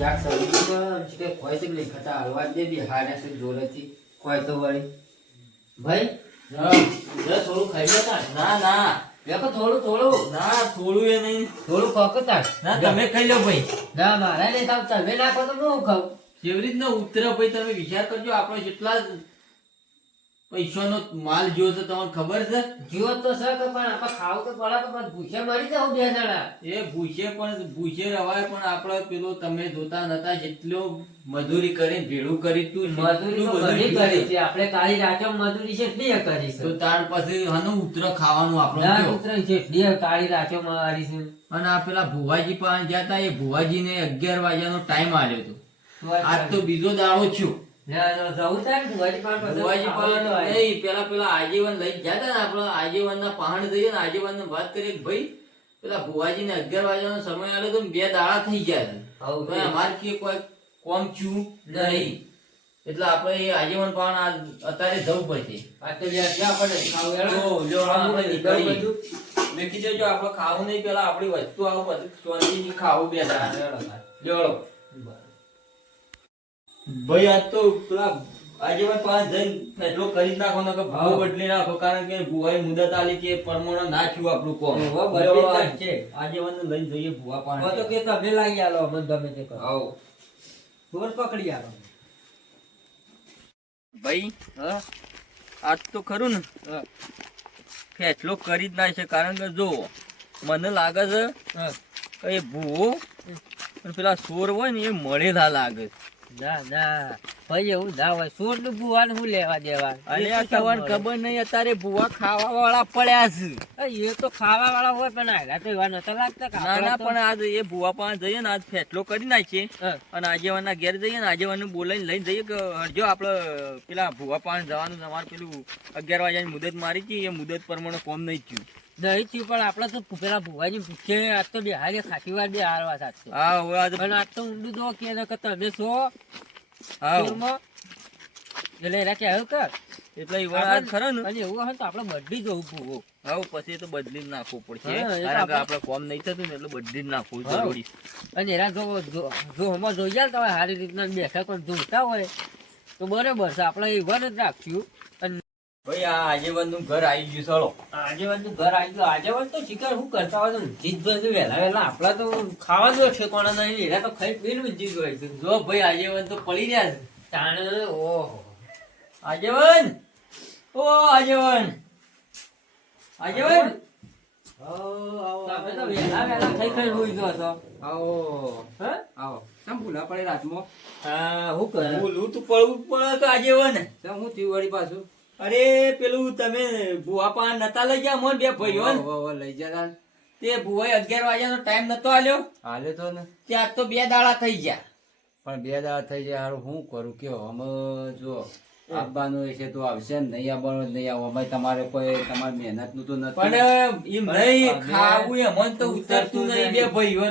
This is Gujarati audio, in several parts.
શાક સબ્જી પણ છે કે કોઈ તો નહીં ખાતા હલવા દે બી હારે છે જોરેથી કોઈ તો વળી ભાઈ થોડું ખાઈ લેતા ના ના દેખો થોડું ના થોડું એ નહીં થોડું ખોકતા ના તમે ખાઈ લો ભાઈ ના મારા નહીં ખાવ તમે નાખો તો હું ખાવ કેવી રીતના ઉતરે ભાઈ તમે વિચાર કરજો આપણે જેટલા પૈસાનો માલ જોયો છે તમને ખબર છે જીવો તો છે કે પણ આપણે ખાવ તો પડે તો પણ ભૂસે મરી જાવ બે જણા એ ભૂસે રવાય પણ આપણે પેલો તમે જોતા નતા જેટલો મજૂરી કરીને ભેળું કરી તું મજૂરી તો ઘણી કરી છે આપણે કાળી રાતે મજૂરી છે એટલી કરી છે તો ત્યાર પછી હનું ઉતર ખાવાનું ના આપણું ઉતરે છે એટલી કાળી રાતે મારી છે અને આ પેલા ભુવાજી પાસે ગયા તા એ ભુવાજીને 11 વાગ્યાનો ટાઈમ આલ્યો હતો આજ તો બીજો દાડો થયો પેલા આજીવન લઈ ગયા તા ને આપડે આજીવન ના પહાડ જઈએ ને આજીવન ને વાત કરીએ ભાઈ પેલા ભુવાજી ને 11 વાગ્યાનો સમય આલ્યો તો 2 દાડા થઈ ગયા અમારે કે કોઈ કોમ છું નહીં એટલે આપડે એ આજીવન પહાડ અત્યારે જવું પડશે મેકી દેજો આપડે ખાવું નહીં પેલા આપડી વસ્તુ આવું પછી શાંતિથી ખાવું 2 દાડા જોડો ભાઈ આજ તો પેલા આજીવન પાંચ જઈને ફેસલો કરી જ નાખો ને ભાવ બદલી નાખો કારણ કે ભુવાએ મુદત આલી કે પરમોણો ના થયું આપણું કોમ છે આજીવન ને લઈને જઈએ ભુવા પાંચ તો કે તમે લાગી આલો મને ગમે તે કરો આવો ચોર પકડી આલો ભાઈ આજ તો ખરું ને ફેસલો કરી જ નાખશે કારણ કે જો મને લાગે છે કે એ ભૂવો પેલા સોર હોય ને એ મળેલા લાગે ના ભાઈ એવું ના હોય સોર નું ભુવાનું શું લેવા દેવા અને આ તમને ખબર નહીં અત્યારે ભુવા ખાવા વાળા પડ્યા છે એ તો ખાવા વાળા હોય પણ આગળ તો એવા નતા લાગતા ના ના પણ આજ એ ભુવા પાસે જઈએ ને આજ ફેસલો કરી નાખીએ અને આજેવાના ઘેર જઈએ ને આજેવાનું બોલાવીને લઈને જઈએ કે હરજો આપડે પેલા ભુવા પાસે જવાનું તમારે પેલું 11 વાગ્યાની મુદત મારી હતી એ મુદત પ્રમાણે કોમ નહીં થયું નહીં થયું પણ આપડે તો પેલા ભુવાજી પૂછે આજ તો બે હારે ખાસી વાર બે હારવા સાથે હા પણ આજ તો ઊંડું જો કે તમે છો એટલે એના કે આવ્યું કર એટલે એ વાત ખરો ને અને એવું હોય તો આપડે બદલી જવું ભૂવો હા પછી તો બદલી જ નાખવું પડશે કારણ કે આપડે કોમ નહીં થતું ને એટલે બદલી જ નાખવું જરૂરી અને એના જો હમણાં જોઈ જાય તમે સારી રીતના બેઠા પણ જોતા હોય તો બરાબર છે આપડે એવા જ રાખશું અને ભાઈ આ આજેવન નું ઘર આવી ગયું ચલો આજેવન નું ઘર આવી ગયું આજેવન તો શિકાર શું કરતા હોય જીત વહેલા વહેલા આપડા તો ખાવા જો છે કોણ નહીં એના તો ખાઈ પીને જીત હોય છે જો ભાઈ આજેવન તો પડી રહ્યા છે તાણ ઓહો આજેવન ઓ આજેવન આજેવન તમે તો વહેલા વહેલા ખાઈ ખાઈ હોઈ જો છો આવો હા આવો કેમ ભૂલા પડે રાતમાં હા હું કરે ભૂલું તું પડવું પડે તો આજેવન કેમ હું થયું વળી પાછું અરે પેલું તમે ભુવા પાન નતા લઈ ગયા મોન બે ભાઈઓ લઈ જતા તે ભુવાએ 11 વાગ્યાનો ટાઈમ નતો આલ્યો હાલે તો ને ત્યાં તો 2 દાડા થઈ ગયા પણ 2 દાડા થઈ જાય હારું હું કરું કયો અમે જો આવવાનું છે તો આવશે ને નહીં આવવાનું નહીં આવો અમે તમારે કોઈ તમારી મહેનત નું તો નથી પણ એમ નહીં ખાવું એમ તો ઉતરતું નહીં બે ભાઈઓ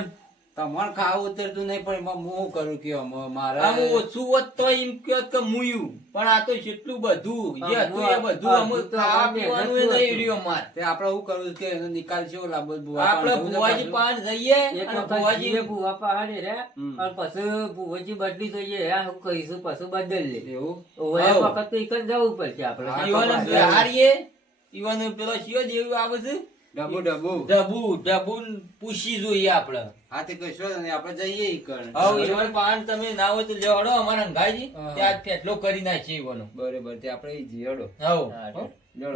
તમારે ખાવું ઉતરતું નહીં પણ એમાં હું કરું કયો મારે ઓછું હોત તો એમ કયો કે મુયું પણ આ તો જેટલું બધું જે હતું એ બધું અમે ખાવા પીવાનું એ નહીં રહ્યું અમાર તે આપણે શું કરવું કે એનો નિકાલ છે લાંબો આપણે ભુવાજી પાન જઈએ અને ભુવાજી ભુવા પહાડે રે અને પછી ભુવાજી બદલી જોઈએ હું કહીશું પછી બદલ લે એવું વખત તો એક જ જવું પડશે આપણે હારીએ ઈવન પેલો શિયો દેવું આવે છે ડબુ પૂછી જોઈએ આપડે હા તે કશો નહીં આપડે જઈએ ઈવન પાન તમે ના હોય તો લેવાડો અમારા અંગાજી ત્યાં ફેટલો કરી નાખીએ ઈવનો બરોબર તે આપડે જીયડો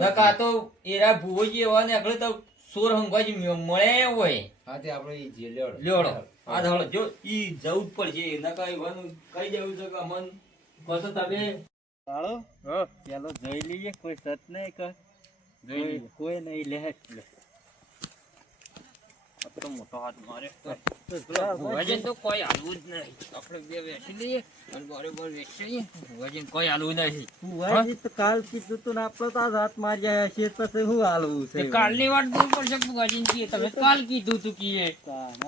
નકા તો એરા ભુવોજી એવા ને આગળ તો સોર હંગાજી મળે હોય હા તે આપડે લેવડો આ ધડો જો ઈ જવું જ પડશે નકા ઈવન કઈ જવું છે કે અમન કહો તમે ચાલો ચાલો જોઈ લઈએ કોઈ સત નહીં કર કોઈ નહીં લે તો મોટો હાથ મારે વજન તો કોઈ હાલવું જ નહીં આપણે બે બેસી લઈએ અને બરોબર બેસી વજન કોઈ હાલવું નહીં ભુવાજી તો કાલ કીધું તું આપડે તો હાથ મારી જાય છે પછી શું હાલવું છે કાલની વાત બહુ પડશે ભુવાજી કી તમે કાલ કીધું તું કીએ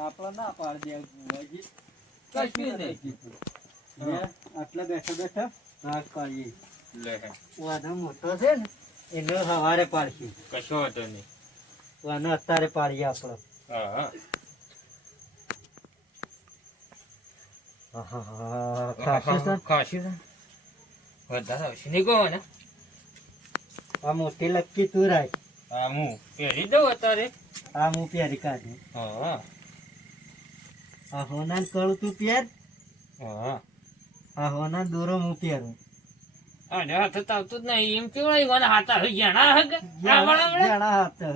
આપડે ના પાડી દે ભુવાજી કશું નહીં કીધું આટલા બેઠા બેઠા રાત પાડીએ લે વાધો મોટો છે ને એને સવારે પાડશું કશો હતો નહીં વાનો અત્યારે પાડીએ આપડે હા ખાસી છે. વધારે આવશે નહીં કહો ને. આ મોટી લક્કી તું રાખ. હા હું પહેરી દઉં અત્યારે. આ હું પહેરી કાઢું. હા આ હોના કળું તું પહેર. હા આ હોના દોરો હું પહેરું. અને હાથ તો આવતું જ નહીં એમ કેવડાય મને હાથ આવે જણા હે કે આ વળા વળા જણા હાથ હે.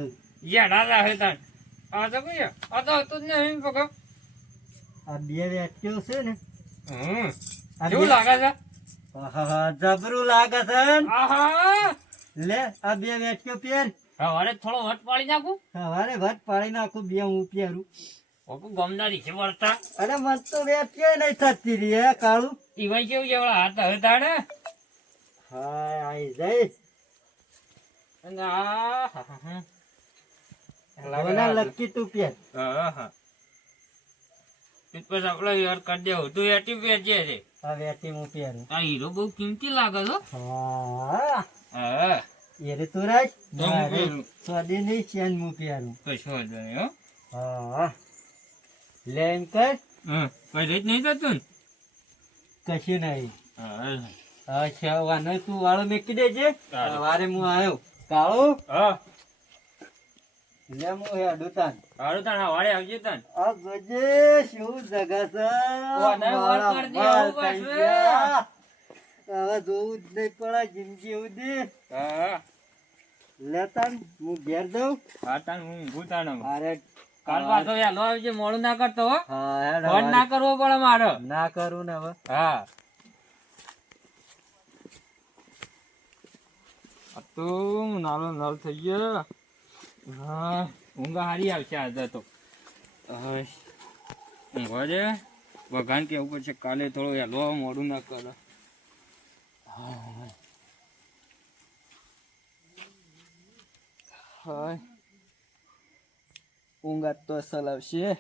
જણા રહે તાન આ તો કઈ આ તો આવતું જ નહીં પગો. આ બે વેટ્યો છે ને. આ કેવું બે- લાગે છે. આહાહા, જબરું લાગે છે ને. આહા લે આ બે વેટ્યો પહેર. સવારે થોડો વટ પાડી નાખું. સવારે ભટ પાડી નાખું બે હું પહેરું. બાપુ ગમદારી છે વળતા અરે મન તો વેટ્યો નહીં થતી રી હે કાળું. ઈવાય કેવું છે વળા હાથ હવે તાડે. હા આઈ જઈશ. અને આ હોના લક્કી તું પહેર. પછી આપડે યાર કરી દેવું તું એટી પહેરજે છે. આ વેટી હું પહેરું. આ હીરો બહુ કિંમતી લાગે છે. હા હા એરે તું રાખ. તો હું પહેરું. સ્વાદી નહીં ચેન હું પહેરું. કશું વાંધો નહીં હો. હા લે એમ કર. પહેલે જ નહીં થતું ને. કશું નહીં. હા અચ્છા વાનો તું વાળો મેકી દેજે. સારું. સવારે હું આવ્યો કાળો. હા લે હું હેડું તાન. સારું તાણ સવારે આવજે તાણ. આ ગજે શું જગા છે. ઓને વળ મારા કરી દે, બાલ આવું થઈ પાછું. ગયા. હવે જોવું જ નહીં પડે જિંદગી સુધી. હા લે તાન હું ઘેર જાઉં. હા તાણ હું ઊંઘું તાણ હવે. અરે કાલ પાછો વહેલો આવજે મોડું ના કરતો હો. હા હેડ ફોન ના કરવો પડે મારો. ના કરું ને હવે. હા આ તો નાલો નલ થઈ ગયો. હા ઊંઘ હારી આવશે આજે તો. હા ઊંઘવા દે. ભગવાન કેવું પડશે કાલે થોડું વહેલો મોડું ના કરે. હા ઊંઘ તો અસલ આવશે.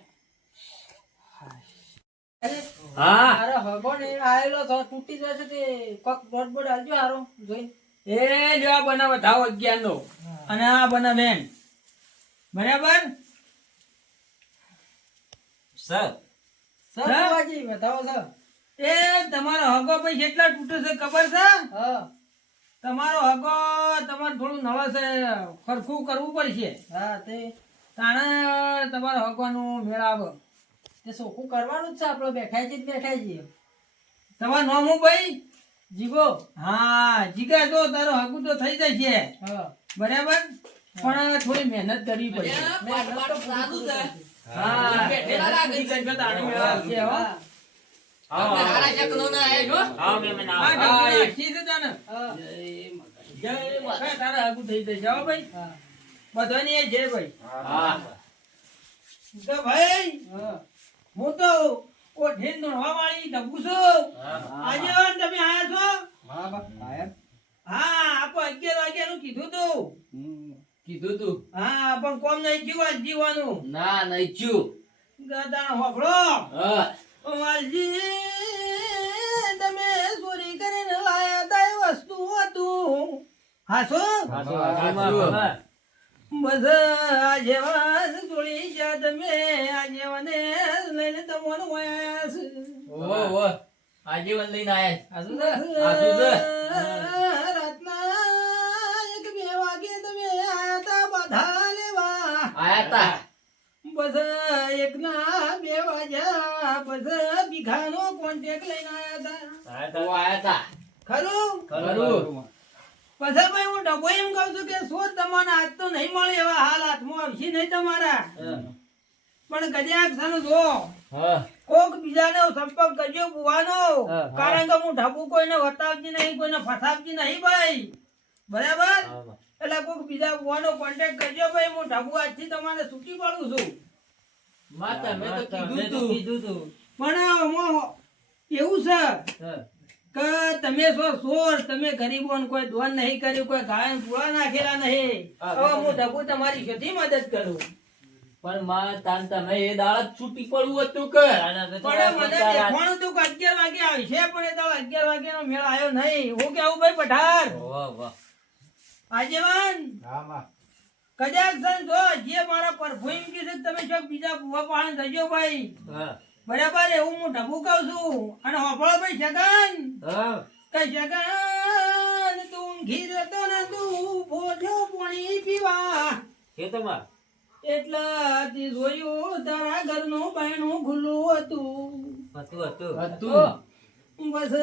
હા અરે હગો ને આયેલો તો તૂટી જશે તે કોક બોટ બોટ આલજો હારો જોઈ એ જો આ બનાવ ધાવ 11 નો અને આ બનાવ બેન બરાબર સર સર બાજી બતાવો સર એ તમારો હગો ભાઈ કેટલા તૂટે છે ખબર છે. હા તમારો હગો તમારે થોડું નવો છે ખરખું કરવું પડશે. હા તે તાણે તમારો હગવાનું મેળ આવે. તે સોખું કરવાનું જ છે આપણે બેઠા છીએ તમારું નામ હું ભાઈ. જીગો હા જીગા જો તારો હગું તો થઈ જશે હા બરાબર પણ થોડી મહેનત કરવી પડશે. મહેનત તો પૂરી કરવી હા બેઠેલા લાગે. મહેનત કરવી તાણે મેળ આવશે, હો. હા આપણે હારા શકલો ના આયા છો. હા ઢબુ નાખી છે તાને. હા જય માતા. તારા હગું થઈ જશે, હો ભાઈ. હા બધાની એ જય ભાઈ. હા તો ભાઈ હા હું તો ઓઢીને દોડવા વાળી ઢબુ છું. આજે તમે આયા છો. હા બા આયા. હા આપણે 11 વાગ્યાનું કીધું તું. કીધું તું હા પણ કોમ નહીં જીવા જીવાનું ના નહીં છું. ગદાણ હોફળો. હા વાલજી તમે ચોરી કરીને લાયા તા એ વસ્તુ હતું. હાસો હાચું. બસ આજે વાત જોડી છે તમે આજે મને લઈને તમને વાયા છે. ઓ આજીવન લઈને આયા આજુ સર હાચું છે. રાતના 1-2 વાગે તમે આયા તા બધા લેવા. આયા તા. બસ 1-2 વાગ્યા બસ ભીખાનો કોન્ટેક્ટ લઈને આયા તા. ઓ આયા તા. ખરું ખરું. પછી ભાઈ હું ડબ્બો એમ કહું છું કે શું તમને આજ તો નહીં મળે એવા હાલ હાથમાં આવશે નહીં તમારા. પણ ગજ્યા છે જો હા કોક બીજાને સંપર્ક કરજો બુવાનો. હા. કારણ કે હું ઢબુ કોઈને વતાવતી નહીં કોઈને ફસાવતી નહીં ભાઈ બરાબર. એટલે કોક બીજા બુવાનો કોન્ટેક્ટ કરજો ભાઈ હું ઢબુ આજથી તમારે છૂટી પાડું છું. માતા મેં તો મેં તો કીધું તું. કીધું તું પણ આમાં એવું છે હા કે તમે સોર તમે ગરીબોને કોઈ દોન નહીં કર્યું કોઈ ગાયન પૂળા નાખેલા નહીં. હવે હું ઢબુ તમારી શેથી મદદ કરું. પણ માં તાન તમે એ દાળ જ છૂટી પડવું હતું કે પણ મને દેખવાનું હતું કે 11 વાગે આવશે પણ એ દાડો 11 વાગ્યાનો મેળ આવ્યો નહીં. હું કેવું ભાઈ પઠાર વાહ વાહ આગેવાન હા માં. કજાક સન જો જે મારા પરફોર્મ કે છે તમે જો બીજા બુવા પાણી થજો ભાઈ. હા બરાબર એવું હું ઢબુ કહું છું અને હોભળો ભાઈ છગન કઈ છગન તું ઘી રહેતો ને તું ભોજો પાણી પીવા એટલે તે જોયું તારા ઘરનું બાયણું ખુલ્લું હતું બસ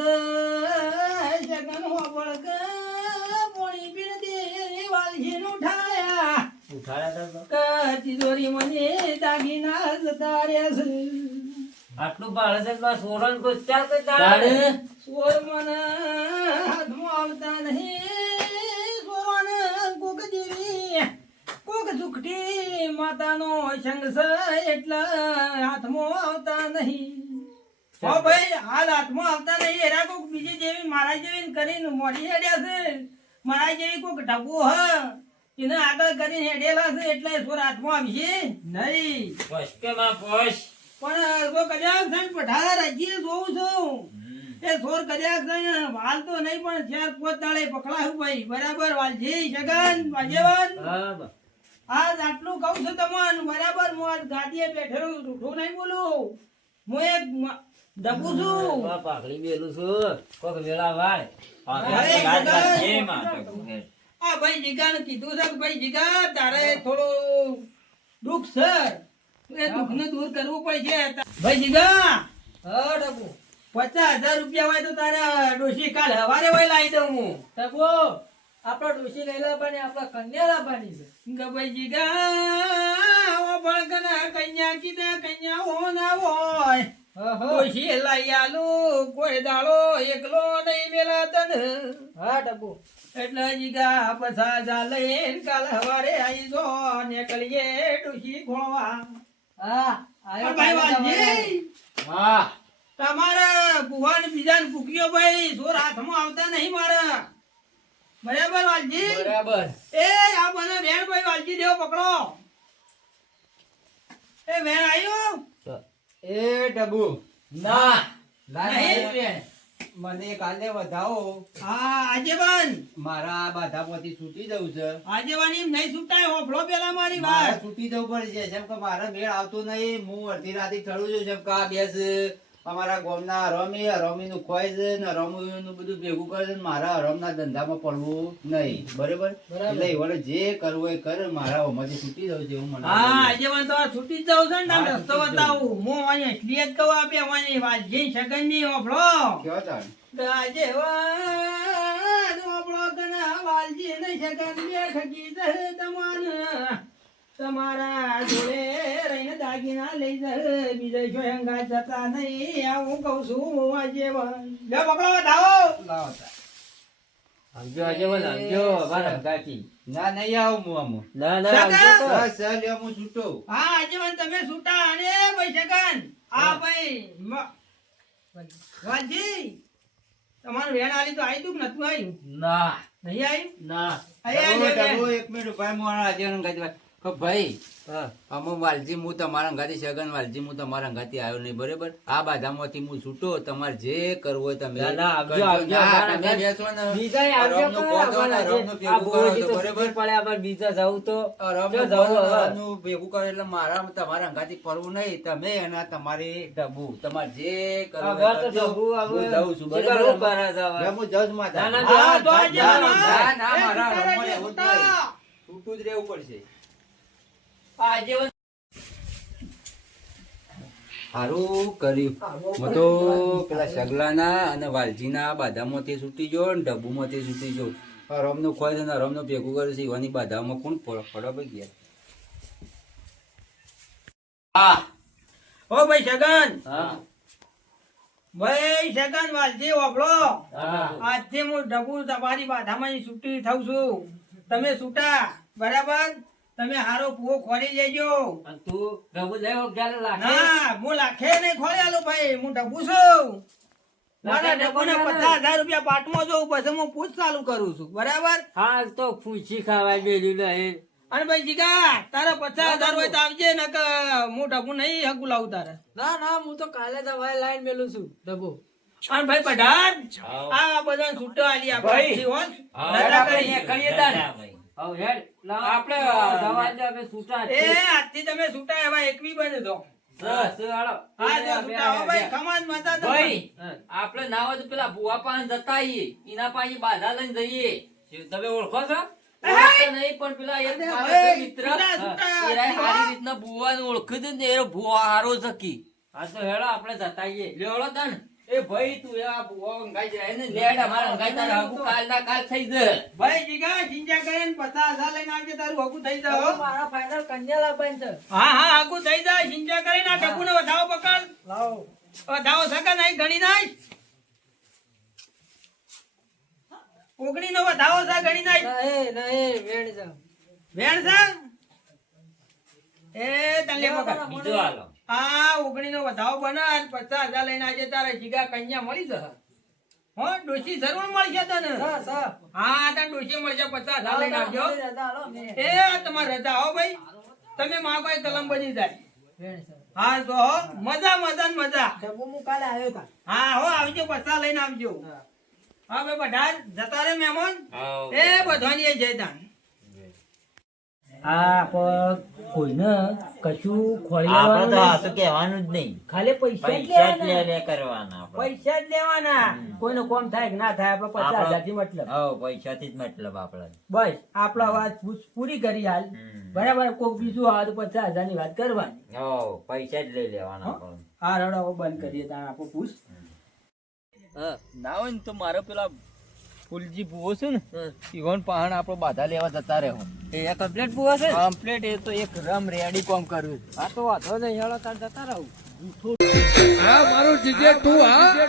છગન હોભળ કે પાણી પીને તે વાલજીનું ઉઠાડ્યા તિજોરી મને દાગીના જતા રહ્યા છે આટલું બાળક સોરણ કો ચાલ સોર મને હાથમાં આવતા નહીં સોરને કોક જેવી કોક ઝુકટી માતાનો સંગ છે એટલે હાથમાં આવતા નહીં હો ભાઈ હાલ હાથમાં આવતા નહીં એરા કોક બીજી જેવી મારા જેવી કરીને મોડી હેડ્યા છે મારા જેવી કોક ઢબુ હ એને આગળ કરીને હેડેલા છે એટલે સોર હાથમાં આવશે નહીં પણ કોઈ કજાક થઈને પઠાર હજી જોઉં છું એ સોર કજાક થઈને વાલ તો નહીં પણ 4-5 દાડે પકડાયું ભાઈ બરાબર વાલજી છગન વાજેવાન આજ આટલું કહું છું તમને બરાબર હું આજ ગાડીએ બેઠેલો રૂઠું નહીં બોલું હું એક ડબુ છું પાકડી બેલું છું કોક વેળા વાળ આ ભાઈ જીગાને કીધું છે કે ભાઈ જીગા તારે થોડું દુઃખ છે એ દુઃખને દૂર કરવું પડશે ભાઈ જીગા હા ડબુ 50,000 રૂપિયા હોય તો તારા ડોશી કાલ હવારે હોય લાવી દઉં હું ડબુ આપણા ડોશી લઈ લાવવાની આપણા કન્યા લાવવાની છે કે ભાઈ જીગા બળકના કન્યા કીધા કન્યા હો ના હોય ડોશી લઈ આલું કોઈ દાડો એકલો નહીં મેલા તને હા ડબુ એટલે જીગા 50,000 લઈને કાલ હવારે આવી જો નીકળીએ ડોશી ખોળવા તમારા ભુવાન બીજા ભૂખ્યો ભાઈ સોર હાથમાં આવતા નહીં મારા બરાબર વાલજી બરાબર એ આ મને વેણ ભાઈ વાલજી દેવો પકડો એ વેણ આવ્યો એ ડબુ ના નહીં. મને કાલે વધાવો હા આજેવાન મારા બાધામાંથી છૂટી જવું છે આજેવાન એમ નહીં છૂટાય હોફળો પેલા મારી મારે વાત છૂટી જવું પડશે જેમ કે મારા મેળ આવતો નહીં હું અડધી રાતે ચડું છું જેમ કે આ બેસ અમારા ગામના હરામી નું ખોય છે ને હરામી નું બધું ભેગું કરે છે ને મારા હરામના ધંધામાં પડવું નહીં બરાબર એટલે એવાને જે કરવું એ કરે મારા હોમાંથી છૂટી જવું છે એવું મને હા આજેવાન તો છૂટી જ જાવ છે ને આમ રસ્તો બતાવું હું અહીં એટલી જ કહું આપે અહીં વાલજી છગન ની હોફળો કયો તાણ રાજેવાન હોફળો કના વાલજી ને છગન બે ખગી દે તમાને તમારા જોડે રહીને દાગીના લઈ જાય બીજા શોયંગા જતા નહીં આવું કહું છું આજેવાન લે પકડો ધાવો લાવો તાણ. સમજો આજેવાન સમજો અમારા કાકી ના નહીં આવું હું આમ ના છગન! બસ લ્યો હું છૂટો હા આજેવાન તમે છૂટા અને ભાઈ છગન આ ભાઈ વાલજી તમારું વેણ આલી તો આવી તું કે નતું આવ્યું ના નહીં આવ્યું ના ડબુ, એક મિનિટ ઉભા રહો, હું આજે અંગાથી વાત- કે ભાઈ અમે વાલજી હું તમારા અંગાથી સગન વાલજી હું તમારા અંગાથી આવ્યો નહીં બરાબર આ બાધામાંથી હું છૂટો તમારે જે કરવું હોય તમે ના, ના, આવજો, કરજો. આવજો, ના, અમારા તમે બેસો ને. બીજાય આવજો આરામનું કરો, પહોંચો ને, અમારા આરામનું આ ભેગું ભુવાજી કરો તો તો બરાબર. છૂટી પડે, અમારે બીજા જવું તો આરામનું જો જવું પહોંચો, હવે. આરામનું ભેગું કરો એટલે મારા તમારા અંગાથી ફરવું નહીં તમે અને તમારી ડબ્બુ તમારે જે કરવું હવે હોય તો કરજો. ડબ્બુ હવે હું જાઉં છું શી બરાબર. કરવું કરે છે હવે? હવે હું જાઉં છું માતા. ના, ના, હા, તો ના, આજે ના, ના. ના, ના, એ મારા છૂટા રમવા રહેજો, એવું જ છૂટા. નહીં. છૂટું જ રહેવું પડશે આજેવાન સારું કર્યું હું તો પેલા સગલાના અને વાલજીના બાધામાંથી છૂટી ગયો ને ડબ્બુમાંથી છૂટી ગયો રમનું ખોય છે ને રમનું ભેગું કરે છે એવાની બાધામાં કોણ ફળો ભાઈ ગયા હા ઓ ભાઈ છગન હા ભાઈ છગન વાલજી વાપરો હા આજથી હું ડબુ તમારી બાધામાં છૂટી થઉં છું તમે છૂટા બરાબર તમે હારો પૂરો ખોરી લેજો અને તું ડબુ લેવો ક્યારે લાગે ના હું લાખે નહીં ખોરી આલું ભાઈ હું ડબુ છું મારા ડબુને 50,000 રૂપિયા પાટમાં જોઉં પછી હું પૂછ ચાલુ કરું છું બરાબર હા તો પૂછી ખાવા ગયેલું નહીં અને ભાઈ જીગા તારા 50,000 હોય તો આવજે ને કે હું ડબુ નહીં હગું લાવું તારે ના ના હું તો કાલે જ હવાઈ લાઈન મેલું છું ડબ્બો અને ભાઈ પઢાર આ બધા છૂટો આલી આપણે હોન રજા કરી કરીએ તાને હવે હેડ આપણે દવા દે અમે છૂટા એ આજથી તમે છૂટા એવા એકવી બને તો હા જો છૂટા હો ભાઈ ખમાન મજા તો ભાઈ આપણે ના હોય તો પેલા ભુવા પાસે જતા આવીએ એના પાસે બાધા લઈને જઈએ તમે ઓળખો છો ઓળખતા નહીં પણ પેલા એક મારો ભાઈ, મિત્ર છૂટા, છૂટા, એરાય ભુવા. સારી રીતના ભુવાને ઓળખે છે ને એ ભુવા હારો શકી હા તો હેડો આપણે જતા આવીએ લેવડો તન એ ભાઈ તું આ ભુવા અંગાઈ જાય ને લેડ અમારા અંગાઈ તારે હગું કાલ ના કાલ થઈ જાય ભાઈ જીગા ચિંતા કરે ને 50,000 લઈને આવજે તારું હગું થઈ જાય હો. મારા ફાઇનલ કન્યા લાવવાની છે હા હા હગું થઈ જાય ચિંતા કરે ને આ ટપુને વધાવો પકડ લાવો વધાવો સકા નહીં ગણી નાખ ઓગણી નો વધાવો છે ગણી નાખ નહીં વેણ છે વેણ છે એ તને પકડ બીજો હાલો આ ઓગણી નો વધાવો બને અને 50,000 લઈને આજે તારે જીગા કન્યા મળી જશે હો ડોશી જરૂર મળશે તને હા તને ડોશી મળશે 50,000 લઈને આવજો એ આ તમારી રજા હો ભાઈ તમે માં કોઈ કલમ બની જાય વેણ છે હા તો હો મજા મજા ને મજા ડબ્બો હું કાલે આવ્યો તા હા હો આવજો 50 લઈને આવજો હા ભાઈ બધા જતા રે મહેમાન એ બધાની જય દાન આ પણ કોઈને કશું ખોળી આપણે તો લેવાનું હાસુ કહેવાનું જ નહીં. ખાલી પૈસા જ પૈસા જ લેવાના. લે કરવાના આપણે. પૈસા જ લેવાના કોઈને કોમ થાય કે ના થાય આપડે 50,000 થી મતલબ હઉ, પૈસાથી જ મતલબ આપણે. બસ આપડે વાત પૂરી કરી હાલ બરાબર કોક બીજું આવે તો 50,000 ની વાત કરવાની હઉ, પૈસા જ લઈ લેવાના આપણે. હા રડો હવે બંધ કરીએ તાણ આપો પૂછ ના હોય ને તો મારો પેલા ફૂલજી ભૂવો છે ને ઈવન પહાણ આપણો બાધા લેવા જતા રહે એ કમ્પ્લીટ પૂવા છે કમ્પ્લીટ એ તો એક રમ રેડી કોમ કર્યું હા તો વાંધો નહીં હેળો તાર જતા રહું હા મારું જીજે તું હા